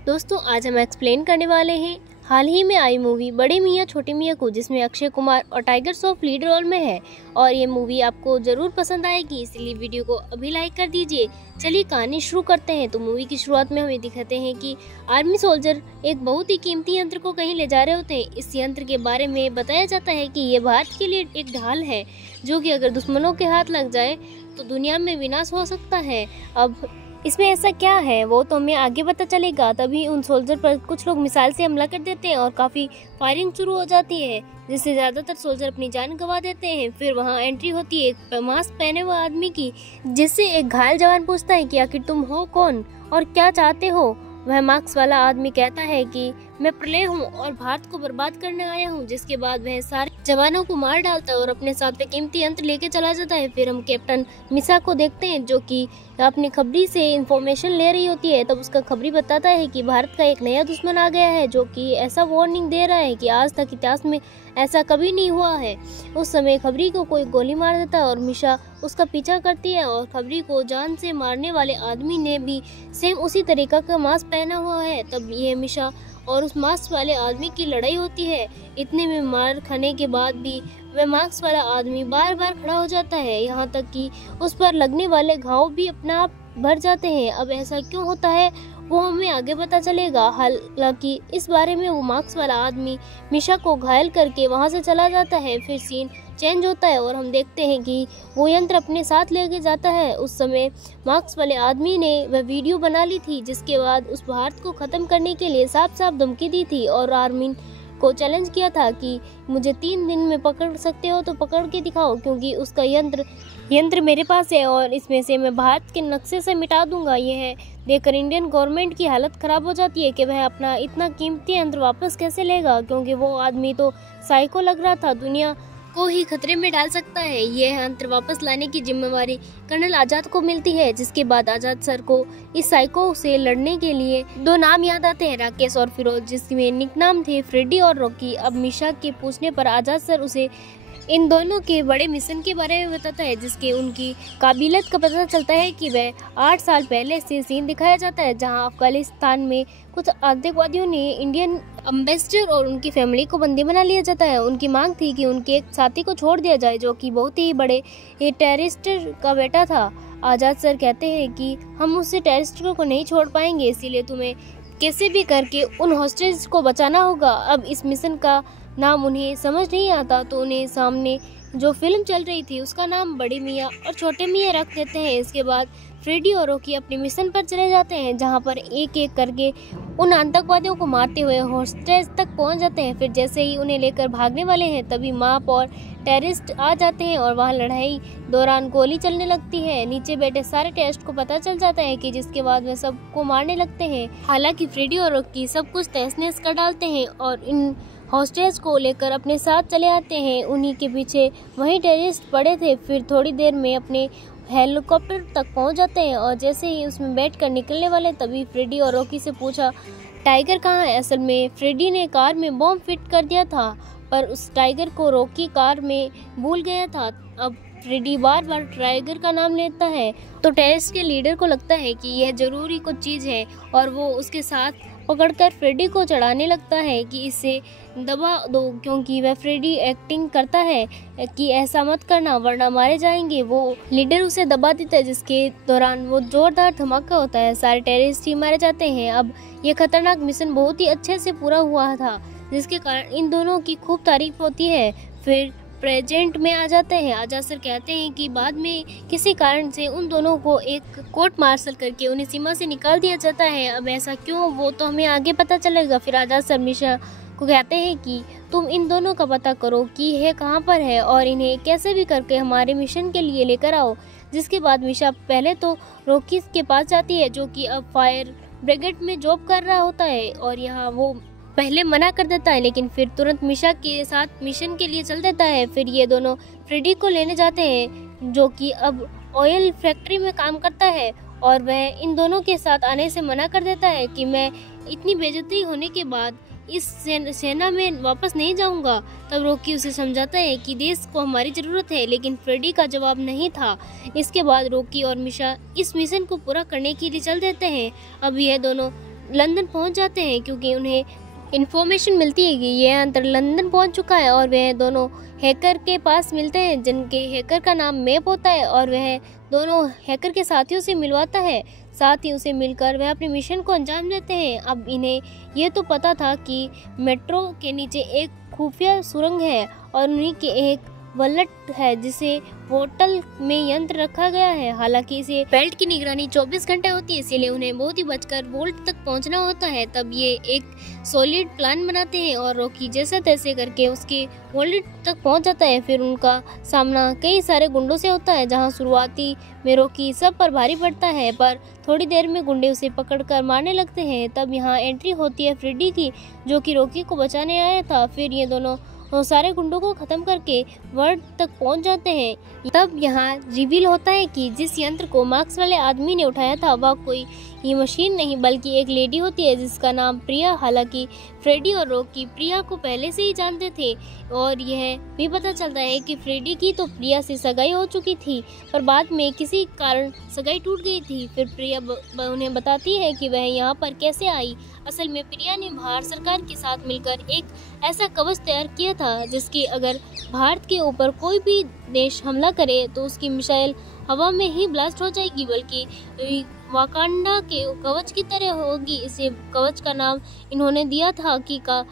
दोस्तों आज हम एक्सप्लेन करने वाले हैं हाल ही में आई मूवी बड़े मियाँ छोटे मियाँ को, जिसमें अक्षय कुमार और टाइगर श्रॉफ लीड रोल में है और ये मूवी आपको ज़रूर पसंद आएगी, इसलिए वीडियो को अभी लाइक कर दीजिए। चलिए कहानी शुरू करते हैं। तो मूवी की शुरुआत में हमें दिखाते हैं कि आर्मी सोल्जर एक बहुत ही कीमती यंत्र को कहीं ले जा रहे होते हैं। इस यंत्र के बारे में बताया जाता है कि ये भारत के लिए एक ढाल है, जो कि अगर दुश्मनों के हाथ लग जाए तो दुनिया में विनाश हो सकता है। अब इसमें ऐसा क्या है वो तो हमें आगे पता चलेगा। तभी उन सोल्जर पर कुछ लोग मिसाइल से हमला कर देते हैं और काफ़ी फायरिंग शुरू हो जाती है, जिससे ज़्यादातर सोल्जर अपनी जान गंवा देते हैं। फिर वहां एंट्री होती है एक मास्क पहने हुए आदमी की, जिससे एक घायल जवान पूछता है कि आखिर तुम हो कौन और क्या चाहते हो। वह मास्क वाला आदमी कहता है कि मैं प्रलय हूँ और भारत को बर्बाद करने आया हूँ। जिसके बाद वह सारे जवानों को मार डालता है और अपने साथ कीमती यंत्र लेके चला जाता है। फिर हम कैप्टन मिसा को देखते हैं, जो कि अपनी खबरी से इंफॉर्मेशन ले रही होती है। तब उसका खबरी बताता है कि भारत का एक नया दुश्मन आ गया है, जो कि ऐसा वार्निंग दे रहा है कि आज तक इतिहास में ऐसा कभी नहीं हुआ है। उस समय खबरी को कोई गोली मार देता है और मिशा उसका पीछा करती है और खबरी को जान से मारने वाले आदमी ने भी सेम उसी तरीका का मास्क पहना हुआ है। तब ये मिशा और उस मास्क वाले आदमी की लड़ाई होती है। इतने में मार खाने के बाद भी वह मास्क वाला आदमी बार बार खड़ा हो जाता है, यहाँ तक कि उस पर लगने वाले घाव भी अपना आप भर जाते हैं। अब ऐसा क्यों होता है वो हमें आगे पता चलेगा। हालांकि इस बारे में वो मास्क वाला आदमी मिशा को घायल करके वहाँ से चला जाता है। फिर सीन चेंज होता है और हम देखते हैं कि वो यंत्र अपने साथ लेके जाता है। उस समय मास्क वाले आदमी ने वह वीडियो बना ली थी, जिसके बाद उस भारत को ख़त्म करने के लिए साफ साफ धमकी दी थी और आर्मी को चैलेंज किया था कि मुझे 3 दिन में पकड़ सकते हो तो पकड़ के दिखाओ, क्योंकि उसका यंत्र मेरे पास है और इसमें से मैं भारत के नक्शे से मिटा दूंगा। यह देखकर इंडियन गवर्नमेंट की हालत ख़राब हो जाती है कि वह अपना इतना कीमती यंत्र वापस कैसे लेगा, क्योंकि वो आदमी तो साइको लग रहा था, दुनिया को ही खतरे में डाल सकता है। यह यंत्र वापस लाने की जिम्मेवारी कर्नल आजाद को मिलती है। जिसके बाद आजाद सर को इस साइको से लड़ने के लिए 2 नाम याद आते हैं, राकेश और फिरोज, जिसमें निक नाम थे फ्रेडी और रॉकी। अब मिशा के पूछने पर आजाद सर उसे इन दोनों के बड़े मिशन के बारे में बताता है, जिसके उनकी काबिलियत का पता चलता है कि वह 8 साल पहले से सीन दिखाया जाता है, जहां अफगानिस्तान में कुछ आतंकवादियों ने इंडियन एम्बेसडर और उनकी फैमिली को बंदी बना लिया जाता है। उनकी मांग थी कि उनके एक साथी को छोड़ दिया जाए, जो कि बहुत ही बड़े टेररिस्ट का बेटा था। आजाद सर कहते हैं कि हम उससे टेररिस्ट को नहीं छोड़ पाएंगे, इसीलिए तुम्हें कैसे भी करके उन हॉस्टेज को बचाना होगा। अब इस मिशन का नाम उन्हें समझ नहीं आता, तो उन्हें सामने जो फिल्म चल रही थी उसका नाम बड़े मियाँ और छोटे मियाँ रख देते हैं। इसके बाद फ्रेडी और रॉकी अपने मिशन पर चले जाते हैं, जहां पर एक एक करके उन आतंकवादियों को मारते हुए हॉस्टेज तक पहुंच जाते हैं। फिर जैसे ही उन्हें लेकर भागने वाले हैं, तभी माप और टेररिस्ट आ जाते हैं और वहां लड़ाई दौरान गोली चलने लगती है। नीचे बैठे सारे टेररिस्ट को पता चल जाता है कि जिसके बाद वे सबको मारने लगते हैं। हालांकि फ्रेडी और रॉकी सब कुछ तहस नहस कर डालते हैं और इन हॉस्टेज को लेकर अपने साथ चले आते हैं। उन्हीं के पीछे वही टेररिस्ट पड़े थे। फिर थोड़ी देर में अपने हेलीकॉप्टर तक पहुंच जाते हैं और जैसे ही उसमें बैठकर निकलने वाले, तभी फ्रेडी और रॉकी से पूछा टाइगर कहाँ है। असल में फ्रेडी ने कार में बॉम्ब फिट कर दिया था, पर उस टाइगर को रॉकी कार में भूल गया था। अब फ्रेडी बार बार टाइगर का नाम लेता है, तो टेररिस्ट के लीडर को लगता है कि यह जरूरी कुछ चीज़ है और वो उसके साथ पकड़कर फ्रेडी को चढ़ाने लगता है कि इसे दबा दो, क्योंकि वह फ्रेडी एक्टिंग करता है कि ऐसा मत करना वरना मारे जाएंगे। वो लीडर उसे दबा देता है, जिसके दौरान वो जोरदार धमाका होता है, सारे टेररिस्ट ही मारे जाते हैं। अब ये खतरनाक मिशन बहुत ही अच्छे से पूरा हुआ था, जिसके कारण इन दोनों की खूब तारीफ होती है। फिर प्रेजेंट में आ जाते हैं। आजाद सर कहते हैं कि बाद में किसी कारण से उन दोनों को एक कोर्ट मार्शल करके उन्हें सीमा से निकाल दिया जाता है। अब ऐसा क्यों वो तो हमें आगे पता चलेगा। फिर आजाद सर मिशा को कहते हैं कि तुम इन दोनों का पता करो कि यह कहाँ पर है और इन्हें कैसे भी करके हमारे मिशन के लिए लेकर आओ। जिसके बाद मिशा पहले तो रॉकी के पास जाती है, जो कि अब फायर ब्रिगेड में जॉब कर रहा होता है, और यहाँ वो पहले मना कर देता है, लेकिन फिर तुरंत मिशा के साथ मिशन के लिए चल देता है। फिर ये दोनों फ्रेडी को लेने जाते हैं, जो कि अब ऑयल फैक्ट्री में काम करता है, और वह इन दोनों के साथ आने से मना कर देता है कि मैं इतनी बेइज्जती होने के बाद इस सेना में वापस नहीं जाऊंगा। तब रॉकी उसे समझाता है कि देश को हमारी ज़रूरत है, लेकिन फ्रेडी का जवाब नहीं था। इसके बाद रॉकी और मिशा इस मिशन को पूरा करने के लिए चल देते हैं। अब यह दोनों लंदन पहुंच जाते हैं क्योंकि उन्हें इन्फॉर्मेशन मिलती है कि यह यंत्र लंदन पहुंच चुका है और वह दोनों हैकर के पास मिलते हैं जिनके हैकर का नाम मैप होता है और वह दोनों हैकर के साथियों से मिलवाता है। साथ ही उसे मिलकर वह अपने मिशन को अंजाम देते हैं। अब इन्हें यह तो पता था कि मेट्रो के नीचे एक खुफिया सुरंग है और उन्हीं के एक वॉलेट है जिसे होटल में यंत्र रखा गया है। हालांकि इसे बेल्ट की निगरानी 24 घंटे होती है, इसलिए उन्हें बहुत ही बचकर वोल्ट तक पहुंचना होता है। तब ये एक सॉलिड प्लान बनाते हैं और रॉकी जैसे तैसे करके उसके वॉलेट तक पहुंच जाता है। फिर उनका सामना कई सारे गुंडों से होता है, जहां शुरुआती में रॉकी सब पर भारी पड़ता है, पर थोड़ी देर में गुंडे उसे पकड़कर मारने लगते हैं। तब यहाँ एंट्री होती है फ्रेडी की, जो कि रॉकी को बचाने आया था। फिर ये दोनों सारे गुंडों को खत्म करके वर्ल्ड तक पहुंच जाते हैं। तब यहाँ रिवील होता है कि जिस यंत्र को मार्क्स वाले आदमी ने उठाया था वह कोई ये मशीन नहीं बल्कि एक लेडी होती है जिसका नाम प्रिया। हालांकि फ्रेडी और रॉकी प्रिया को पहले से ही जानते थे और यह भी पता चलता है कि फ्रेडी की तो प्रिया से सगाई हो चुकी थी, पर बाद में किसी कारण सगाई टूट गई थी। फिर प्रिया उन्हें बताती है कि वह यहाँ पर कैसे आई। असल में प्रिया ने भारत सरकार के साथ मिलकर एक ऐसा कवच तैयार किया था जिसकी अगर भारत के ऊपर कोई भी देश हमला करे तो उसकी मिसाइल हवा में ही ब्लास्ट हो जाएगी, बल्कि वाकांडा के कवच की तरह होगी। इसे कवच का नाम इन्होंने दिया था कि का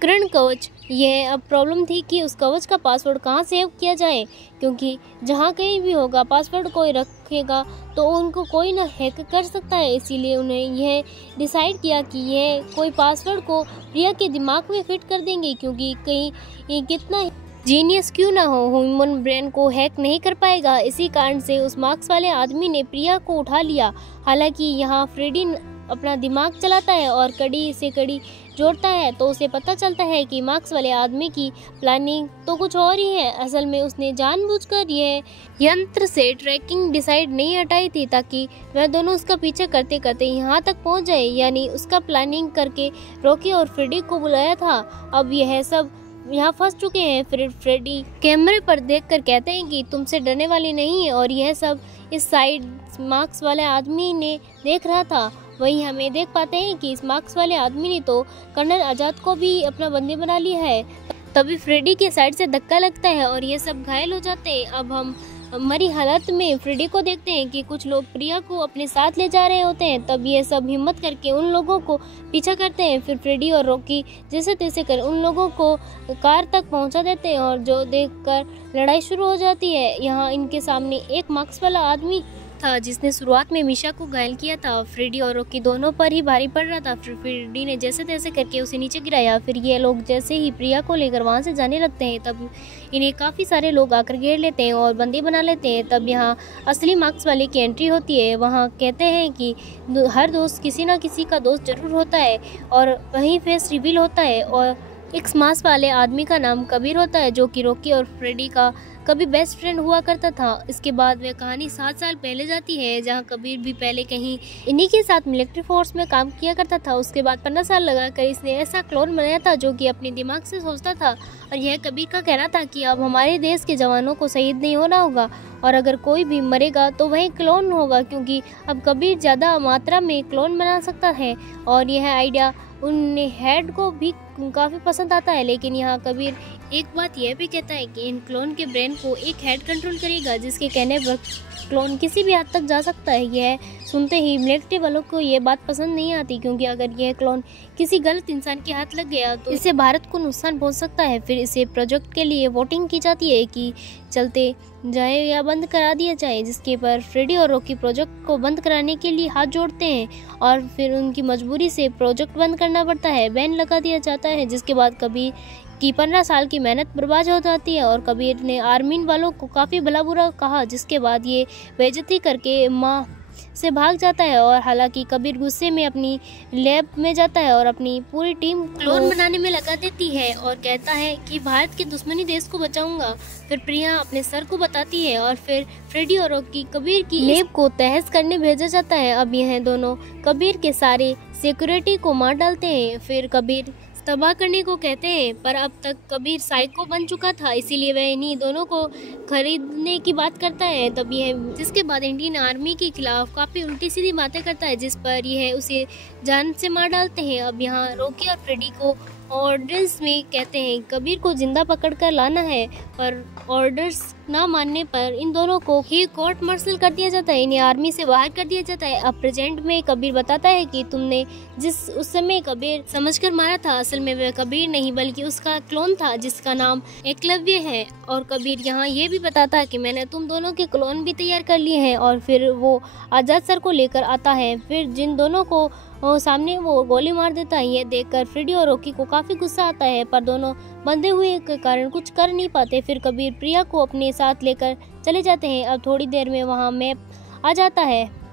किरण कवच। यह अब प्रॉब्लम थी कि उस कवच का पासवर्ड कहाँ सेव किया जाए, क्योंकि जहाँ कहीं भी होगा पासवर्ड कोई रखेगा तो उनको कोई ना हैक कर सकता है। इसीलिए उन्हें यह डिसाइड किया कि यह कोई पासवर्ड को प्रिया के दिमाग में फिट कर देंगे, क्योंकि कहीं कितना जीनियस क्यों ना हो ह्यूमन ब्रेन को हैक नहीं कर पाएगा। इसी कारण से उस मार्क्स वाले आदमी ने प्रिया को उठा लिया। हालांकि यहाँ फ्रेडी अपना दिमाग चलाता है और कड़ी से कड़ी जोड़ता है तो उसे पता चलता है कि मार्क्स वाले आदमी की प्लानिंग तो कुछ और ही है। असल में उसने जानबूझकर यह यंत्र से ट्रैकिंग डिसाइड नहीं हटाई थी ताकि वह दोनों उसका पीछा करते करते यहाँ तक पहुँच जाए, यानी उसका प्लानिंग करके रॉकी और फ्रेडी को बुलाया था। अब यह सब यहाँ फंस चुके हैं। फिर फ्रेडी कैमरे पर देखकर कहते हैं कि तुमसे डरने वाली नहीं है और यह सब इस साइड मार्क्स वाले आदमी ने देख रहा था। वहीं हमें देख पाते हैं कि इस मार्क्स वाले आदमी ने तो कर्नल आजाद को भी अपना बंदी बना लिया है। तभी फ्रेडी के साइड से धक्का लगता है और ये सब घायल हो जाते हैं। अब हम मरी हालत में फ्रेडी को देखते हैं कि कुछ लोग प्रिया को अपने साथ ले जा रहे होते हैं। तब ये सब हिम्मत करके उन लोगों को पीछा करते हैं। फिर फ्रेडी और रॉकी जैसे तैसे कर उन लोगों को कार तक पहुंचा देते हैं और जो देखकर लड़ाई शुरू हो जाती है। यहाँ इनके सामने एक मार्क्स वाला आदमी था जिसने शुरुआत में मिशा को घायल किया था। फ्रेडी और रॉकी दोनों पर ही भारी पड़ रहा था। फिर फ्रेडी ने जैसे तैसे करके उसे नीचे गिराया। फिर ये लोग जैसे ही प्रिया को लेकर वहां से जाने लगते हैं तब इन्हें काफ़ी सारे लोग आकर घेर लेते हैं और बंदी बना लेते हैं। तब यहाँ असली मार्क्स वाले की एंट्री होती है। वहाँ कहते हैं कि हर दोस्त किसी ना किसी का दोस्त जरूर होता है और वहीं फेस रिवील होता है और एक मांस वाले आदमी का नाम कबीर होता है जो कि रॉकी और फ्रेडी का कभी बेस्ट फ्रेंड हुआ करता था। इसके बाद वह कहानी 7 साल पहले जाती है जहां कबीर भी पहले कहीं इन्हीं के साथ मिलिट्री फोर्स में काम किया करता था। उसके बाद 15 साल लगाकर इसने ऐसा क्लोन बनाया था जो कि अपने दिमाग से सोचता था और यह कबीर का कहना था कि अब हमारे देश के जवानों को शहीद नहीं होना होगा और अगर कोई भी मरेगा तो वही क्लोन होगा, क्योंकि अब कबीर ज़्यादा मात्रा में क्लोन बना सकता है और यह आइडिया उन हेड को भी काफ़ी पसंद आता है। लेकिन यहाँ कबीर एक बात यह भी कहता है कि इन क्लोन के ब्रेन को एक हेड कंट्रोल करेगा जिसके कहने पर क्लोन किसी भी हद तक जा सकता है। यह सुनते ही मिलिट्री वालों को यह बात पसंद नहीं आती, क्योंकि अगर यह क्लोन किसी गलत इंसान के हाथ लग गया तो इससे भारत को नुकसान पहुंच सकता है। फिर इसे प्रोजेक्ट के लिए वोटिंग की जाती है कि चलते जाए या बंद करा दिया जाए, जिसके पर फ्रेडी और रॉकी प्रोजेक्ट को बंद कराने के लिए हाथ जोड़ते हैं और फिर उनकी मजबूरी से प्रोजेक्ट बंद करना पड़ता है। बैन लगा दिया जाता है, जिसके बाद कबीर की 15 साल की मेहनत बर्बाद हो जाती है और कबीर ने आर्मीन वालों को काफ़ी भला बुरा कहा, जिसके बाद ये बेइज्जती करके माँ से भाग जाता है। और हालांकि कबीर गुस्से में अपनी लैब में जाता है और अपनी पूरी टीम क्लोन बनाने में लगा देती है और कहता है कि भारत के दुश्मनी देश को बचाऊंगा। फिर प्रिया अपने सर को बताती है और फिर फ्रेडी और रॉकी कबीर की लैब को तहस करने भेजा जाता है। अब यह दोनों कबीर के सारे सिक्योरिटी को मार डालते हैं। फिर कबीर तबाह करने को कहते हैं, पर अब तक कबीर साइको बन चुका था, इसीलिए वह इन्हीं दोनों को खरीदने की बात करता है। तब यह जिसके बाद इंडियन आर्मी के खिलाफ काफ़ी उल्टी सीधी बातें करता है, जिस पर यह उसे जान से मार डालते हैं। अब यहाँ रॉकी और फ्रेडी को ऑर्डर्स में कहते हैं कबीर को जिंदा पकड़कर लाना है, पर ऑर्डर्स ना मानने पर इन दोनों को ही कोर्ट मार्शल कर दिया जाता है, इन्हें आर्मी से बाहर कर दिया जाता है। अब प्रेजेंट में कबीर बताता है कि तुमने जिस उस समय कबीर समझकर मारा था, असल में वह कबीर नहीं बल्कि उसका क्लोन था जिसका नाम एकलव्य है। और कबीर यहाँ ये भी बताता है कि मैंने तुम दोनों के क्लोन भी तैयार कर लिए हैं। और फिर वो आजाद सर को लेकर आता है, फिर जिन दोनों को सामने वो गोली मार देता है। ये देखकर फ्रेडी और रॉकी को काफ़ी गुस्सा आता है, पर दोनों बंधे हुए के कारण कुछ कर नहीं पाते। फिर कबीर प्रिया को अपने साथ लेकर चले जाते हैं। अब थोड़ी देर में वहाँ मैप आ जाता है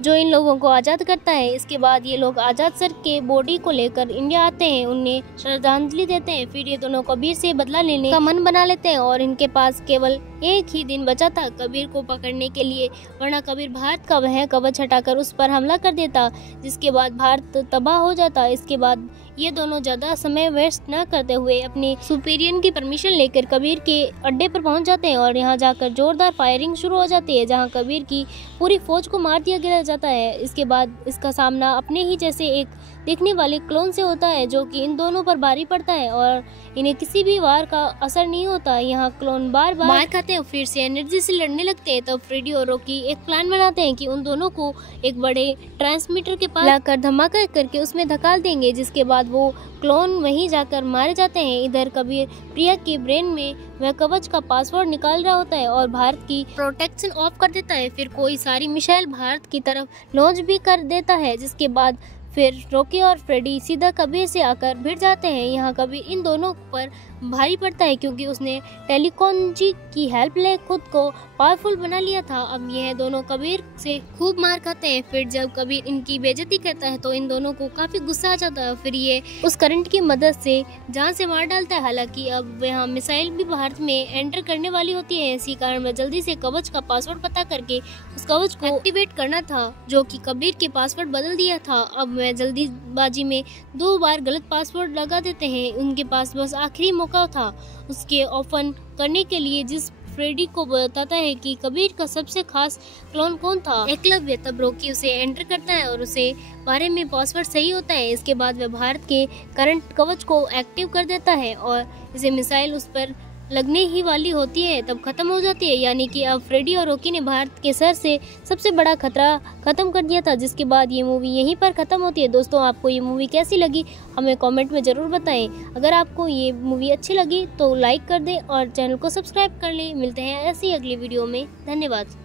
जो इन लोगों को आज़ाद करता है। इसके बाद ये लोग आज़ाद सर के बॉडी को लेकर इंडिया आते हैं, उन्हें श्रद्धांजलि देते हैं। फिर ये दोनों कबीर से बदला लेने का मन बना लेते हैं और इनके पास केवल एक ही दिन बचा था कबीर को पकड़ने के लिए, वरना कबीर भारत का वह कवच हटाकर उस पर हमला कर देता, जिसके बाद भारत तबाह हो जाता। इसके बाद ये दोनों ज़्यादा समय वेस्ट न करते हुए अपने सुपीरियर की परमिशन लेकर कबीर के अड्डे पर पहुंच जाते हैं और यहाँ जाकर जोरदार फायरिंग शुरू हो जाती है, जहाँ कबीर की पूरी फौज को मार दिया जाता है। इसके बाद इसका सामना अपने ही जैसे एक दिखने वाले क्लोन से होता है, जो कि इन दोनों पर भारी पड़ता है और इन्हें किसी भी वार का असर नहीं होता। यहाँ क्लोन बार बार मार खाते हैं, फिर से एनर्जी से लड़ने लगते हैं। तब फ्रेडी और रॉकी एक प्लान बनाते हैं कि उन दोनों को एक बड़े ट्रांसमीटर के पास लाकर धमाका करके उसमें धकाल देंगे, जिसके बाद वो क्लोन वहीं जाकर मारे जाते हैं। इधर कबीर प्रिया के ब्रेन में वह कवच का पासवर्ड निकाल रहा होता है और भारत की प्रोटेक्शन ऑफ कर देता है। फिर कोई सारी मिसाइल भारत की तरफ लॉन्च भी कर देता है, जिसके बाद फिर रॉकी और फ्रेडी सीधा कबीर से आकर भिड़ जाते हैं। यहाँ कबीर इन दोनों पर भारी पड़ता है क्योंकि उसने टेलीकॉनजी की हेल्प ले खुद को पावरफुल बना लिया था। अब यह दोनों कबीर से खूब मार खाते हैं। फिर जब कबीर इनकी बेइज्जती करता है तो इन दोनों को काफ़ी गुस्सा आ जाता है। फिर ये उस करंट की मदद से जान से मार डालता है। हालांकि अब यहाँ मिसाइल भी भारत में एंटर करने वाली होती है, इसी कारण वह जल्दी से कवच का पासवर्ड पता करके उस कवच को एक्टिवेट करना था, जो कि कबीर के पासवर्ड बदल दिया था। अब वह जल्दीबाजी में 2 बार गलत पासवर्ड लगा देते हैं। उनके पास बस आखिरी मौका था उसके ओपन करने के लिए, जिस फ्रेडी को बताता है कि कबीर का सबसे खास क्लोन कौन था, एकलव्य। तब रॉकी उसे एंटर करता है और उसे बारे में पासवर्ड सही होता है। इसके बाद वह भारत के करंट कवच को एक्टिव कर देता है और इसे मिसाइल उस पर लगने ही वाली होती है तब खत्म हो जाती है। यानी कि अब फ्रेडी और रॉकी ने भारत के सर से सबसे बड़ा खतरा खत्म कर दिया था, जिसके बाद ये मूवी यहीं पर खत्म होती है। दोस्तों, आपको ये मूवी कैसी लगी हमें कमेंट में ज़रूर बताएं। अगर आपको ये मूवी अच्छी लगी तो लाइक कर दें और चैनल को सब्सक्राइब कर लें। मिलते हैं ऐसी अगली वीडियो में। धन्यवाद।